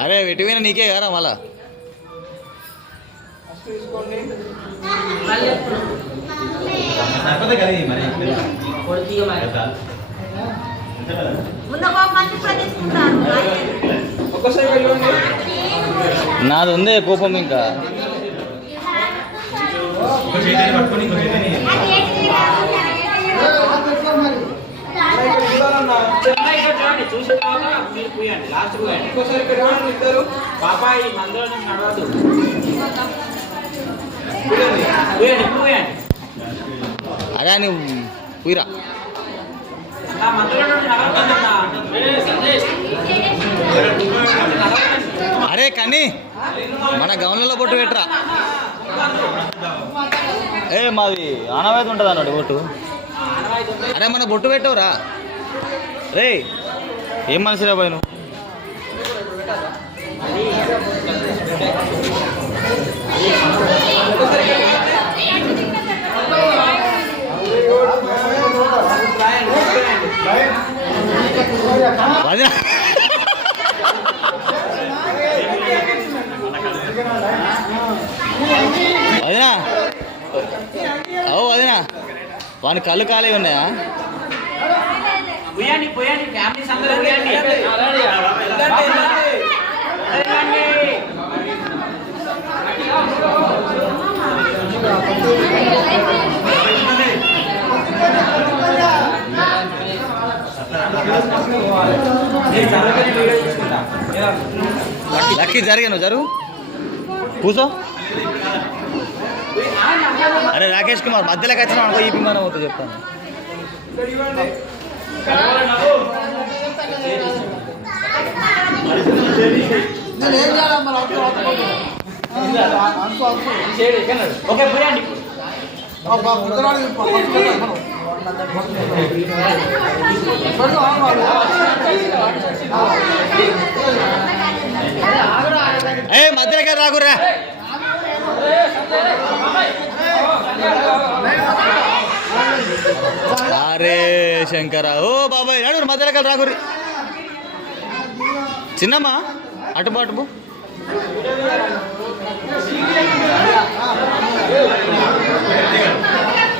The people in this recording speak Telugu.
అరే వెటిపోయినా నీకే కదా మళ్ళా నాది ఉందే కోపం ఇంకా పాపాయి మందులో నడవద్దు అదే అని పూరా అరే కానీ మన గౌన్లలో బొట్టు పెట్టరా ఏ మాది ఆనవాయితీ ఉంటుంది అన్నాడు బొట్టు అరే మన బొట్టు పెట్టవురా రే ఏం మనిషిరా పోయి నువ్వు వదినా వదినా ఓ వదినా వాని కళ్ళు ఖాళీ ఉన్నాయా లక్కీ జరిగా నువ్వు జరుగు కూర్చో అరే రాకేష్ కుమార్ మధ్యలోకి వచ్చినా అనుకో ఈ విమానం అవుతుంది చెప్తాను ఓకే పోయండి ఏ మధ్యలోకి రాకురా అరే శంకరా ఓ బాబాయ్ నడు మధ్యలోకి రాకురి చిన్నమ్మా అటుపో అటుపో